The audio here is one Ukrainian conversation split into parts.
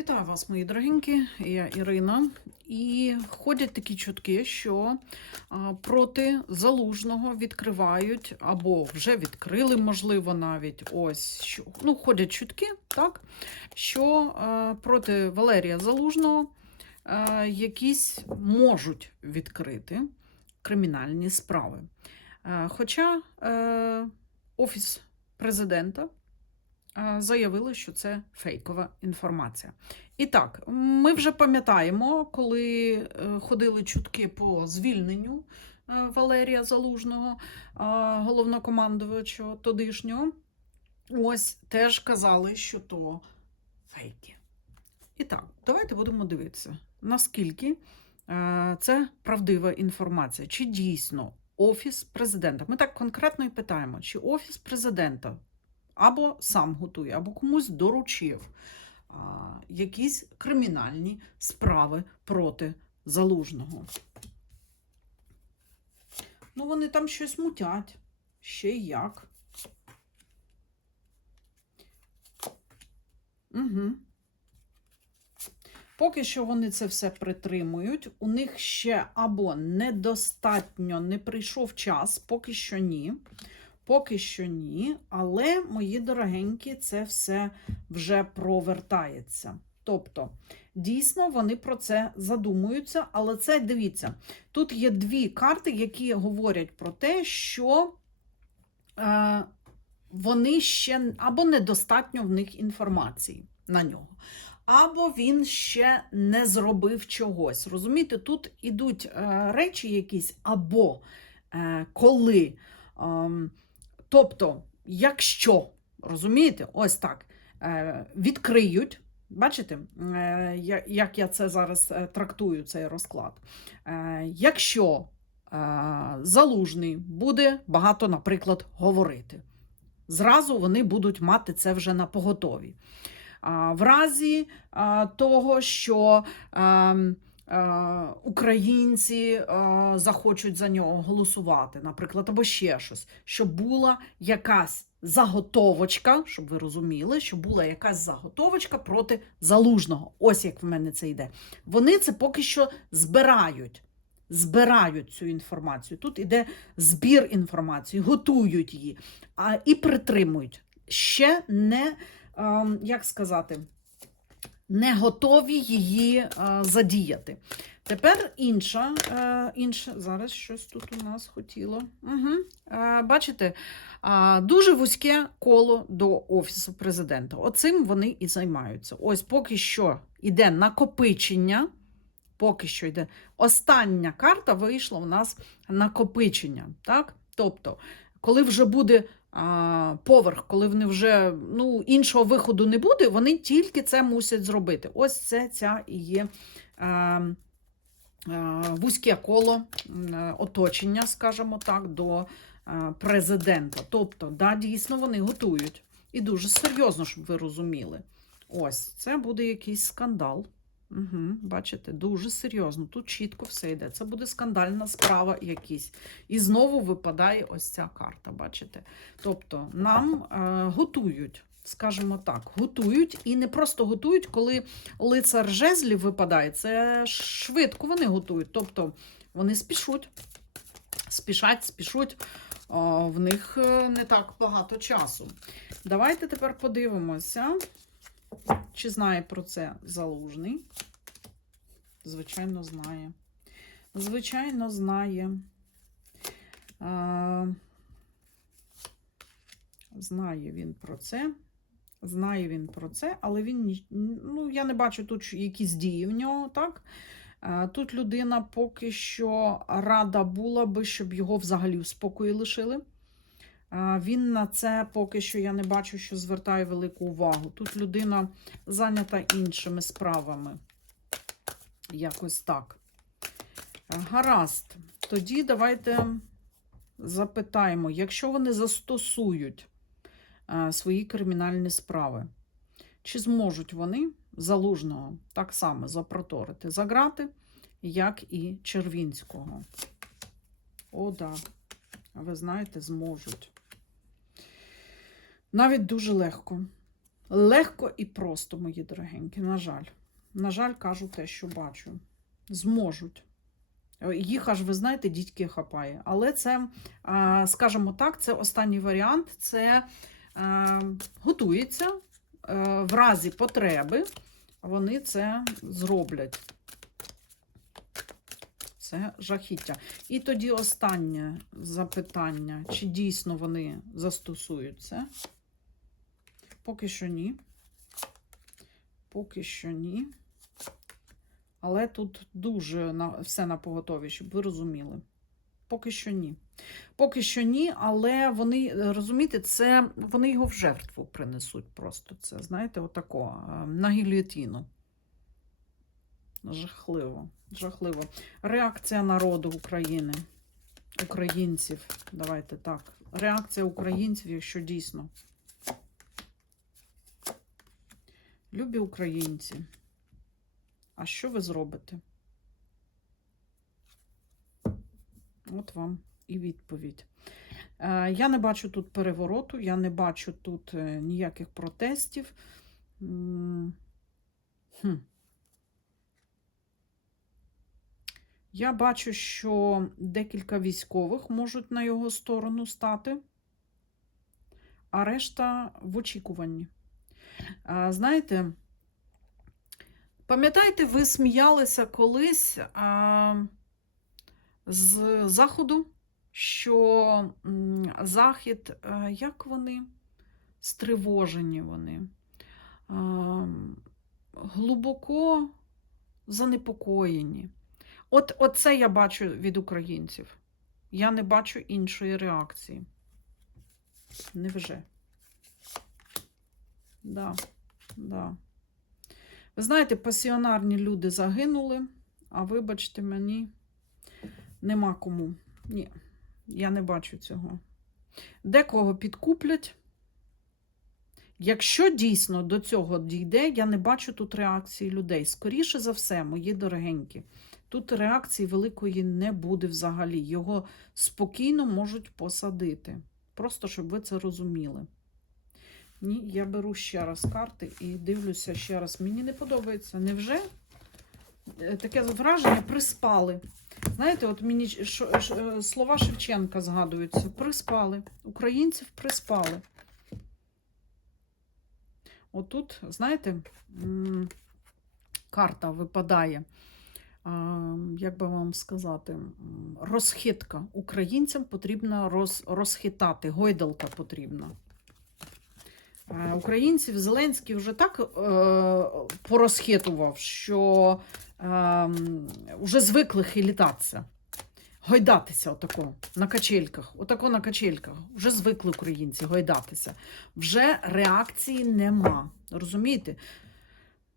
Вітаю вас, мої дорогенькі, я Ірина. І ходять такі чутки, що проти залужного відкривають або вже відкрили, можливо, навіть ось що. Ну, ходять чутки, так, що проти Валерія Залужного якісь можуть відкрити кримінальні справи. Хоча е, Офіс президента заявили, що це фейкова інформація. І так, ми вже пам'ятаємо, коли е, ходили чутки по звільненню е, Валерія Залужного, е, головнокомандувача тодішнього. Ось теж казали, що то фейки. І так, давайте будемо дивитися, наскільки е, це правдива інформація, чи дійсно Офіс президента. Ми так конкретно і питаємо, чи Офіс президента або сам готує, або комусь доручив а, якісь кримінальні справи проти залужного. Ну, вони там щось мутять. Ще як. Угу. Поки що вони це все притримують. У них ще або недостатньо не прийшов час, поки що ні. Поки що ні. Але, мої дорогенькі, це все вже провертається. Тобто, дійсно, вони про це задумуються, але це дивіться, тут є дві карти, які говорять про те, що е, вони ще або недостатньо в них інформації на нього або він ще не зробив чогось. Розумієте, тут ідуть е, речі якісь, або е, коли. Е, тобто, якщо, розумієте, ось так, е, відкриють. Бачите, е, як я це зараз е, трактую, цей розклад. Якщо залужний буде багато, наприклад, говорити, зразу вони будуть мати це вже на поготові. В разі того, що а, українці захочуть за нього голосувати, наприклад, або ще щось, щоб була якась заготовочка, щоб ви розуміли, щоб була якась заготовочка проти залужного. Ось як в мене це йде. Вони це поки що збирають. Збирають цю інформацію. Тут іде збір інформації, готують її а, і притримують. Ще не ем, як сказати, не готові її е, задіяти. Тепер інша, е, інша, зараз щось тут у нас хотіло. Угу. Е, бачите, е, дуже вузьке коло до Офісу президента. Оцим вони і займаються. Ось поки що йде накопичення. Поки що йде. Остання карта вийшла у нас накопичення. Так? Тобто, коли вже буде а, поверх, коли вони вже ну, іншого виходу не буде, вони тільки це мусять зробити. Ось це ця і є а, а, вузьке коло е, оточення, скажімо так, до а, президента. Тобто, да, дійсно, вони готують. І дуже серйозно, щоб ви розуміли. Ось, це буде якийсь скандал. Угу, бачите, дуже серйозно. Тут чітко все йде. Це буде скандальна справа якась. І знову випадає ось ця карта, бачите? Тобто нам е, готують, скажімо так, готують і не просто готують, коли лицар жезлів випадає, це швидко вони готують. Тобто вони спішуть, спішать, спішуть. О, в них е, не так багато часу. Давайте тепер подивимося. Чи знає про це залужний? Звичайно, знає. Звичайно, знає. А, знає він про це. Знає він про це, але він ну, я не бачу тут якісь дії в нього, так? Тут людина поки що рада була би, щоб його взагалі в спокої лишили. Він на це поки що я не бачу, що звертає велику увагу. Тут людина зайнята іншими справами. Якось так. Е, Гаразд. Тоді давайте запитаємо, якщо вони застосують е, свої кримінальні справи, чи зможуть вони залужного так само запроторити, заграти, як і Червінського? О, да. Ви знаєте, зможуть. Навіть дуже легко. Легко і просто, мої дорогенькі, на жаль. На жаль, кажу те, що бачу. Зможуть. Е, Їх аж, ви знаєте, дітьки хапає. Але це, скажімо так, це останній варіант. Це готується е, в разі потреби. Вони це зроблять. Це жахіття. І тоді останнє запитання: чи дійсно вони застосуються? Поки що ні. Поки що ні. Але тут дуже на, все на поготові, щоб ви розуміли. Поки що ні. Поки що ні, але вони, розумієте, це вони його в жертву принесуть просто. Це, знаєте, отако, е, на гільйотіну. Жахливо, жахливо. Реакція народу України, українців. Давайте так. Реакція українців, якщо дійсно. Любі українці. А що ви зробите? От вам і відповідь. Е, Я не бачу тут перевороту, я не бачу тут е, ніяких протестів. Хм. Я бачу, що декілька військових можуть на його сторону стати, а решта в очікуванні. Знаєте, пам'ятаєте, ви сміялися колись а, з Заходу, що Захід, а, як вони стривожені вони, а, глибоко занепокоєні. От це я бачу від українців. Я не бачу іншої реакції. Невже? Да, да. Ви знаєте, пасіонарні люди загинули, а вибачте мені, нема кому. Ні, я не бачу цього. Декого підкуплять. Якщо дійсно до цього дійде, я не бачу тут реакції людей. Скоріше за все, мої дорогенькі, тут реакції великої не буде взагалі. Його спокійно можуть посадити. Просто щоб ви це розуміли. Ні, я беру ще раз карти і дивлюся ще раз. Мені не подобається. Невже Е, таке враження приспали? Знаєте, от мені ш- ш- е, слова Шевченка згадуються. Приспали. Українців приспали. Отут, знаєте, карта випадає. Як би вам сказати, розхитка. Українцям потрібно роз, розхитати, гойдалка потрібна. Українців Зеленський вже так е, порозхитував, що е, вже звикли хилітатися, гойдатися отако на качельках. Отако на качельках. Вже звикли українці гойдатися. Вже реакції нема. Розумієте?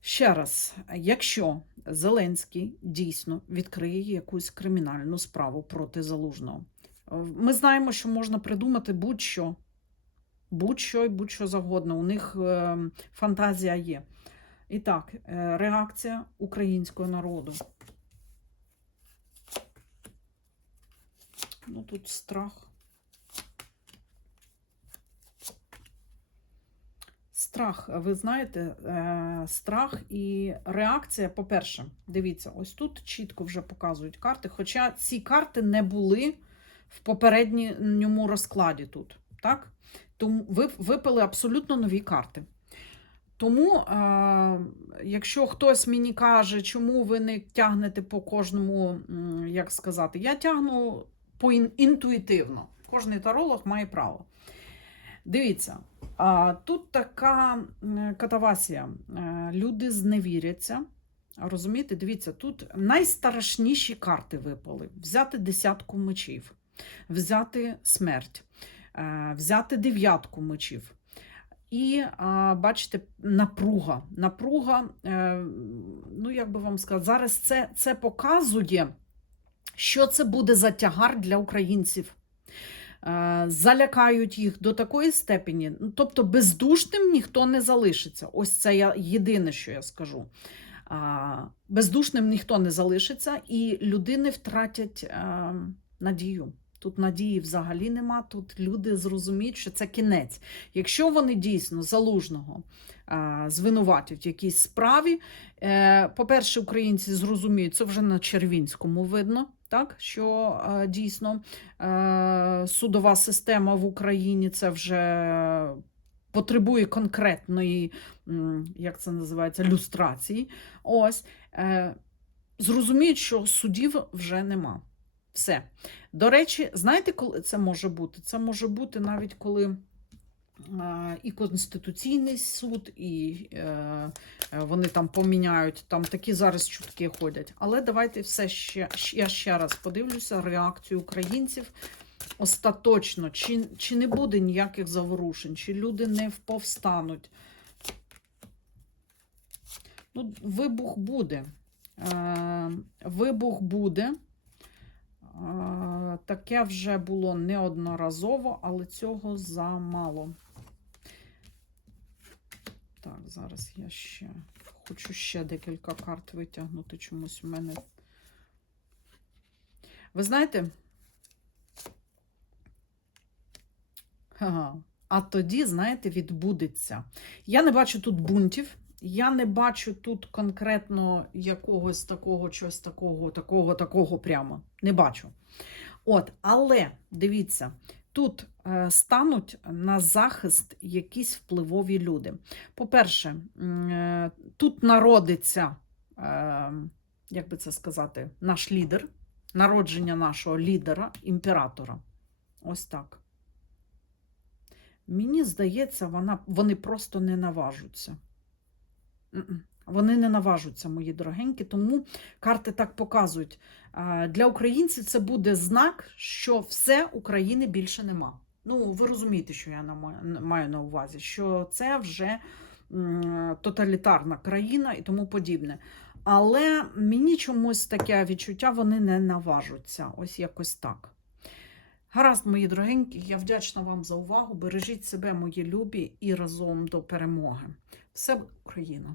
Ще раз, якщо Зеленський дійсно відкриє якусь кримінальну справу проти залужного, е, ми знаємо, що можна придумати будь-що будь-що і будь-що завгодно. У них е, фантазія є. І так, е, реакція українського народу. Ну, тут страх. Страх, ви знаєте, е, страх і реакція, по-перше, дивіться, ось тут чітко вже показують карти, хоча ці карти не були в попередньому розкладі тут. Так? Тому ви випили абсолютно нові карти. Тому, е, якщо хтось мені каже, чому ви не тягнете по кожному, як сказати, я тягну по інтуїтивно. Кожний таролог має право. Дивіться, тут така катавасія. Е, Люди зневіряться. Розумієте, дивіться, тут найстрашніші карти випали: взяти десятку мечів, взяти смерть, взяти дев'ятку мечів. І бачите, напруга. Напруга, е, ну як би вам сказати, зараз це, це показує, що це буде за тягар для українців. Е, залякають їх до такої степені. Ну, Тобто бездушним ніхто не залишиться. Ось це я єдине, що я скажу. Бездушним ніхто не залишиться, і людини втратять надію. Тут надії взагалі нема. Тут люди зрозуміють, що це кінець. Якщо вони дійсно залужного звинуватять в якійсь справі, е, по-перше, українці зрозуміють, це вже на Червінському видно, так, що е, дійсно е, судова система в Україні це вже потребує конкретної, як це називається, люстрації. Ось. Зрозуміють, що судів вже нема. Все. До речі, знаєте, коли це може бути? Це може бути навіть коли і Конституційний суд, і е, е, вони там поміняють, там такі зараз чутки ходять. Але давайте все ще, я ще раз подивлюся реакцію українців. Остаточно, чи, чи не буде ніяких заворушень, чи люди не повстануть. Ну, вибух буде. Е, вибух буде. Е, Таке вже було неодноразово, але цього замало. Так, зараз я ще хочу ще декілька карт витягнути чомусь у мене. Ви знаєте? А тоді, знаєте, відбудеться. Я не бачу тут бунтів. Я не бачу тут конкретно якогось такого, чогось такого, такого, такого прямо. Не бачу. От, але дивіться, тут е, стануть на захист якісь впливові люди. По-перше, е, тут народиться, е, як би це сказати, наш лідер, народження нашого лідера, імператора. Ось так. Мені здається, вона, вони просто не наважуться. Вони не наважуться, мої дорогенькі, тому карти так показують. Для українців це буде знак, що все України більше нема. Ну, ви розумієте, що я маю на увазі, що це вже тоталітарна країна і тому подібне. Але мені чомусь таке відчуття, вони не наважуться. Ось якось так. Гаразд, мої дорогенькі, я вдячна вам за увагу. Бережіть себе, мої любі, і разом до перемоги. Все Україна!